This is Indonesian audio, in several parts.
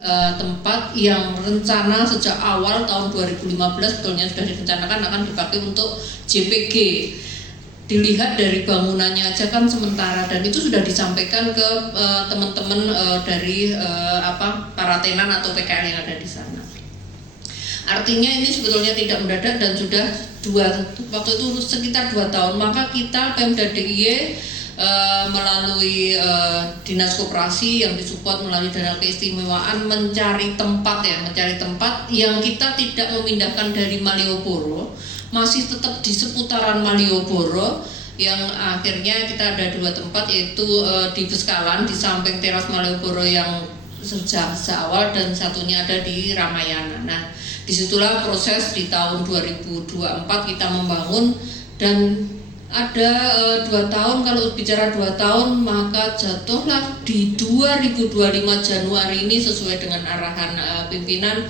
tempat yang rencana sejak awal tahun 2015 sebetulnya sudah direncanakan akan dipakai untuk JPG. Dilihat dari bangunannya aja kan sementara, dan itu sudah disampaikan ke teman-teman dari para tenan atau PKL yang ada di sana. Artinya ini sebetulnya tidak mendadak dan sudah waktu itu sekitar 2 tahun, maka kita Pemda DIY melalui Dinas Koperasi yang disupport melalui dana keistimewaan mencari tempat yang kita tidak memindahkan dari Malioboro, masih tetap di seputaran Malioboro, yang akhirnya kita ada 2 tempat, yaitu di Beskalan di samping teras Malioboro yang sejak awal, dan satunya ada di Ramayana. Nah, disitulah proses di tahun 2024 kita membangun, dan ada 2 tahun. Kalau bicara 2 tahun, maka jatuhlah di 2025 Januari ini sesuai dengan arahan pimpinan,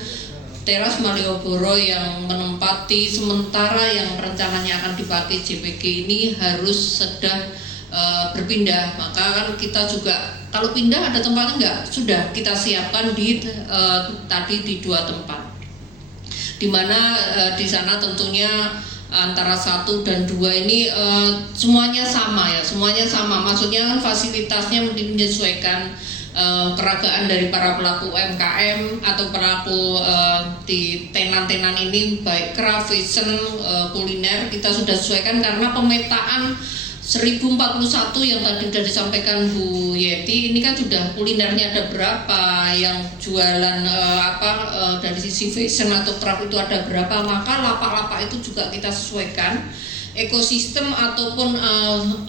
teras Malioboro yang menempati sementara yang rencananya akan dipakai JPG ini harus sudah berpindah. Maka kan kita juga kalau pindah ada tempat enggak, sudah kita siapkan tadi di 2 tempat, di mana di sana tentunya antara 1 dan 2 ini semuanya sama, maksudnya fasilitasnya menyesuaikan peragaan dari para pelaku UMKM atau pelaku di tenan-tenan ini, baik craft, fashion, kuliner, kita sudah sesuaikan karena pemetaan 1041 yang tadi sudah disampaikan Bu Yeti, ini kan sudah kulinernya ada berapa, yang jualan dari sisi fashion atau craft itu ada berapa, maka lapak-lapak itu juga kita sesuaikan ekosistem ataupun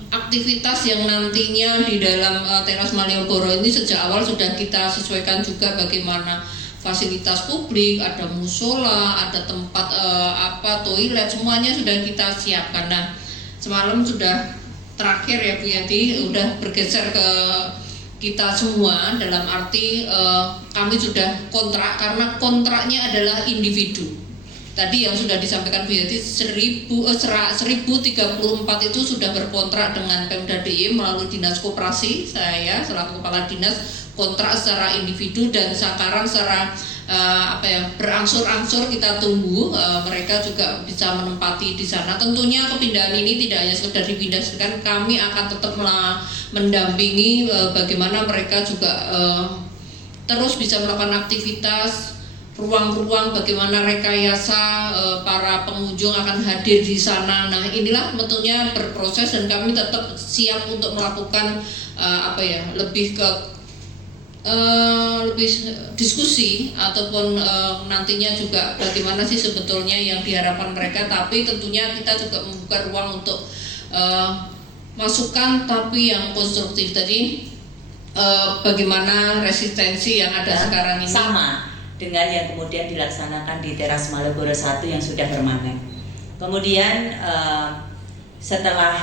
aktivitas yang nantinya di dalam teras Malioboro ini sejak awal sudah kita sesuaikan juga bagaimana fasilitas publik, ada musola, ada tempat toilet, semuanya sudah kita siapkan. Nah, semalam sudah terakhir ya Bu Yati, udah bergeser ke kita semua, dalam arti kami sudah kontrak, karena kontraknya adalah individu. Tadi yang sudah disampaikan Bu Yati 1034 itu sudah berkontrak dengan Pemda DIY melalui Dinas Koperasi, saya selaku Kepala Dinas kontrak secara individu, dan sekarang secara berangsur-angsur kita tunggu mereka juga bisa menempati di sana. Tentunya kepindahan ini tidak hanya sekedar dipindahkan, kami akan tetap mendampingi bagaimana mereka juga terus bisa melakukan aktivitas, ruang-ruang bagaimana rekayasa para pengunjung akan hadir di sana. Nah, inilah tentunya berproses, dan kami tetap siap untuk melakukan lebih diskusi ataupun nantinya juga bagaimana sih sebetulnya yang diharapkan mereka, tapi tentunya kita juga membuka ruang untuk masukan tapi yang konstruktif. Tadi bagaimana resistensi yang ada sekarang ini sama dengan yang kemudian dilaksanakan di teras Malioboro 1 yang sudah permanen. Kemudian setelah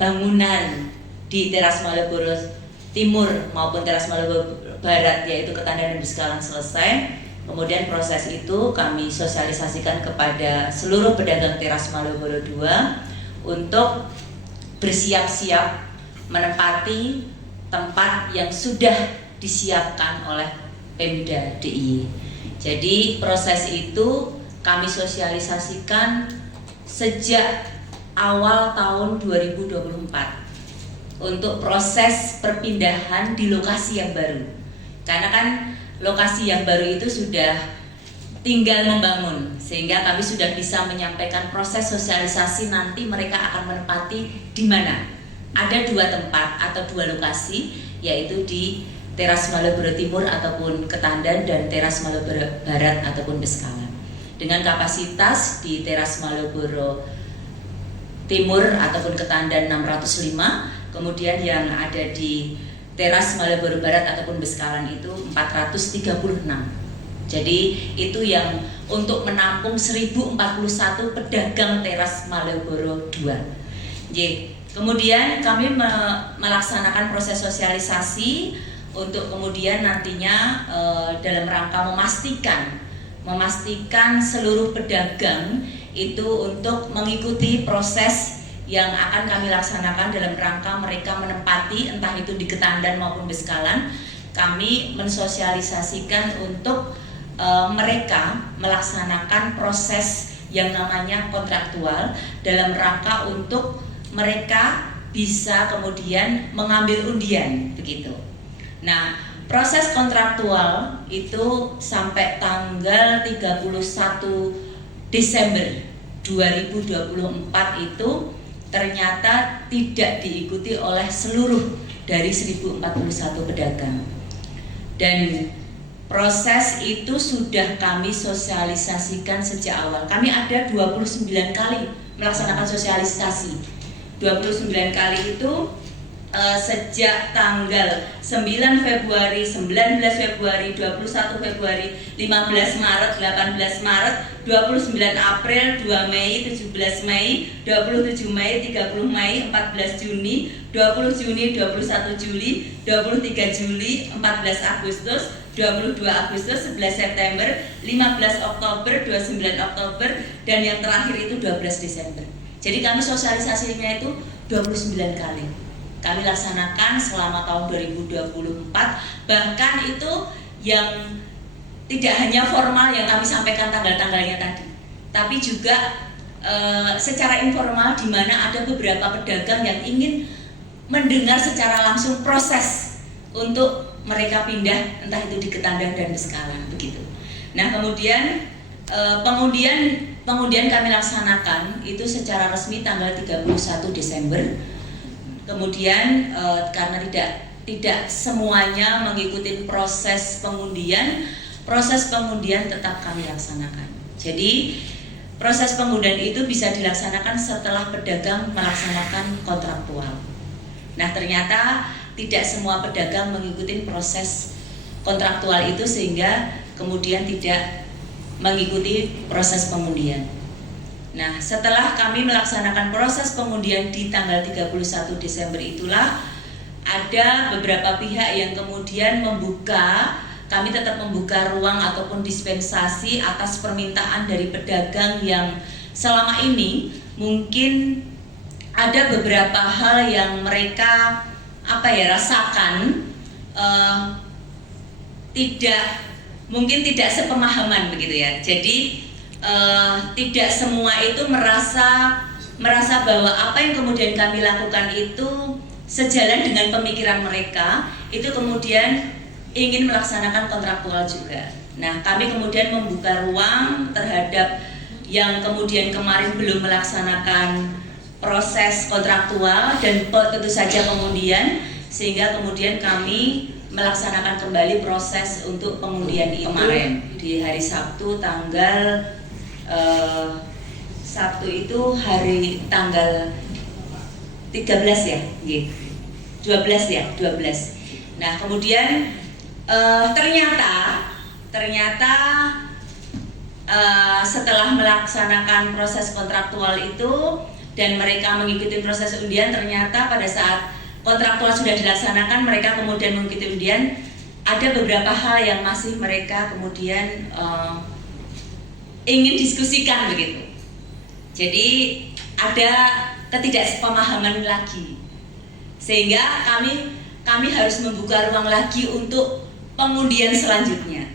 bangunan di teras Malioboro Timur maupun teras Malioboro Barat, yaitu Ketandan dan Beskalan, selesai, kemudian proses itu kami sosialisasikan kepada seluruh pedagang teras Malioboro 2 untuk bersiap-siap menempati tempat yang sudah disiapkan oleh Pemda DIY. Jadi proses itu kami sosialisasikan sejak awal tahun 2024 untuk proses perpindahan di lokasi yang baru. Karena kan lokasi yang baru itu sudah tinggal membangun, sehingga kami sudah bisa menyampaikan proses sosialisasi nanti mereka akan menempati di mana. Ada 2 tempat atau 2 lokasi, yaitu di teras Malioboro Timur ataupun Ketandan, dan teras Malioboro Barat ataupun Beskalan. Dengan kapasitas di teras Malioboro Timur ataupun Ketandan 605, kemudian yang ada di teras Malioboro Barat ataupun Beskalan itu 436. Jadi itu yang untuk menampung 1041 pedagang teras Malioboro 2. Kemudian kami melaksanakan proses sosialisasi untuk kemudian nantinya dalam rangka memastikan seluruh pedagang itu untuk mengikuti proses yang akan kami laksanakan dalam rangka mereka menempati entah itu di Ketandan maupun Beskalan kami mensosialisasikan untuk mereka melaksanakan proses yang namanya kontraktual dalam rangka untuk mereka bisa kemudian mengambil undian begitu. Nah, proses kontraktual itu sampai tanggal 31 Desember 2024 itu ternyata tidak diikuti oleh seluruh dari 1041 pedagang. Dan proses itu sudah kami sosialisasikan sejak awal. Kami ada 29 kali melaksanakan sosialisasi. 29 kali itu sejak tanggal 9 Februari, 19 Februari, 21 Februari, 15 Maret, 18 Maret, 29 April, 2 Mei, 17 Mei, 27 Mei, 30 Mei, 14 Juni, 20 Juni, 21 Juli, 23 Juli, 14 Agustus, 22 Agustus, 11 September, 15 Oktober, 29 Oktober, dan yang terakhir itu 12 Desember. Jadi kami sosialisasinya itu 29 kali. Kami laksanakan selama tahun 2024, bahkan itu yang tidak hanya formal yang kami sampaikan tanggal-tanggalnya tadi, tapi juga secara informal di mana ada beberapa pedagang yang ingin mendengar secara langsung proses untuk mereka pindah entah itu di Ketandang dan Beskalan begitu. Nah, kemudian pengundian kami laksanakan itu secara resmi tanggal 31 Desember. Kemudian karena tidak semuanya mengikuti proses pengundian tetap kami laksanakan. Jadi proses pengundian itu bisa dilaksanakan setelah pedagang melaksanakan kontraktual. Nah, ternyata tidak semua pedagang mengikuti proses kontraktual itu sehingga kemudian tidak mengikuti proses pengundian. Nah, setelah kami melaksanakan proses pengundian di tanggal 31 Desember itulah ada beberapa pihak yang kemudian kami tetap membuka ruang ataupun dispensasi atas permintaan dari pedagang yang selama ini mungkin ada beberapa hal yang mereka rasakan tidak sepemahaman begitu ya. Jadi tidak semua itu merasa bahwa apa yang kemudian kami lakukan itu sejalan dengan pemikiran mereka, itu kemudian ingin melaksanakan kontraktual juga. Nah, kami kemudian membuka ruang terhadap yang kemudian kemarin belum melaksanakan proses kontraktual dan tentu saja pengundian, sehingga kemudian kami melaksanakan kembali proses untuk pengundian itu kemarin di hari Sabtu tanggal Sabtu itu hari tanggal 13 ya, 12 ya, 12. Nah, kemudian ternyata setelah melaksanakan proses kontraktual itu dan mereka mengikuti proses undian, ternyata pada saat kontraktual sudah dilaksanakan, mereka kemudian mengikuti undian, ada beberapa hal yang masih mereka kemudian ingin diskusikan begitu. Jadi ada ketidaksepemahaman lagi, sehingga kami harus membuka ruang lagi untuk pengundian selanjutnya.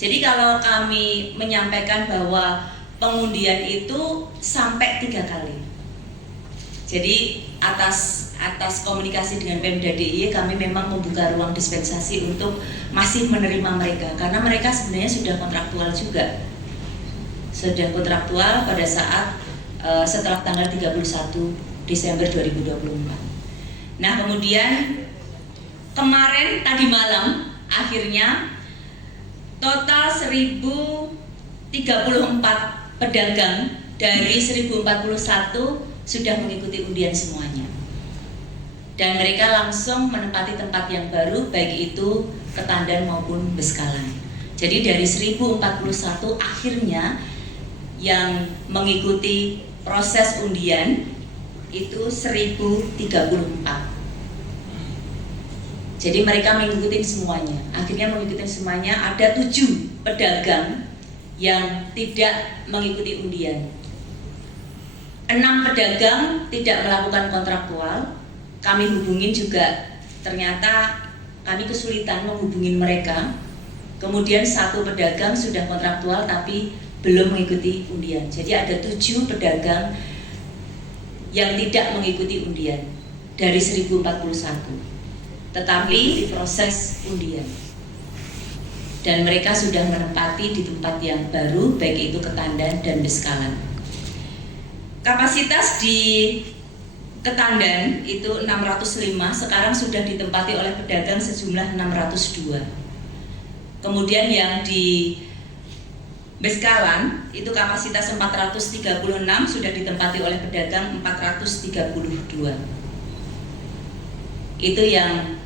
Jadi kalau kami menyampaikan bahwa pengundian itu sampai 3 kali. Jadi atas komunikasi dengan Pemda DIY kami memang membuka ruang dispensasi untuk masih menerima mereka, karena mereka sebenarnya sudah kontraktual juga. Sudah kontraktual pada saat setelah tanggal 31 Desember 2024. Nah, kemudian kemarin tadi malam akhirnya total 1034 pedagang dari 1041 sudah mengikuti undian semuanya. Dan mereka langsung menempati tempat yang baru, baik itu Ketandang maupun Beskalan. Jadi dari 1041 akhirnya yang mengikuti proses undian itu 1034. Jadi mereka mengikuti semuanya. Akhirnya mengikuti semuanya. Ada 7 pedagang yang tidak mengikuti undian. 6 pedagang tidak melakukan kontraktual. Kami hubungin juga, ternyata kami kesulitan menghubungi mereka. Kemudian 1 pedagang sudah kontraktual tapi belum mengikuti undian. Jadi ada 7 pedagang yang tidak mengikuti undian dari 1041, tetapi di proses undian. Dan mereka sudah menempati di tempat yang baru, baik itu Ketandan dan Beskalan. Kapasitas di Ketandan itu 605, sekarang sudah ditempati oleh pedagang sejumlah 602. Kemudian yang di Beskalan itu kapasitas 436, sudah ditempati oleh pedagang 432. Itu yang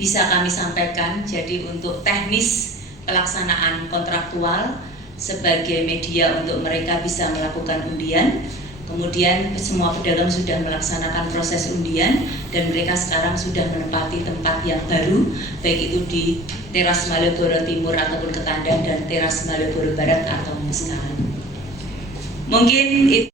bisa kami sampaikan. Jadi untuk teknis pelaksanaan kontraktual sebagai media untuk mereka bisa melakukan undian. Kemudian semua pedagang sudah melaksanakan proses undian dan mereka sekarang sudah menempati tempat yang baru, baik itu di Teras Malioboro Timur ataupun Ketandan dan Teras Malioboro Barat atau Beskalan. Mungkin itu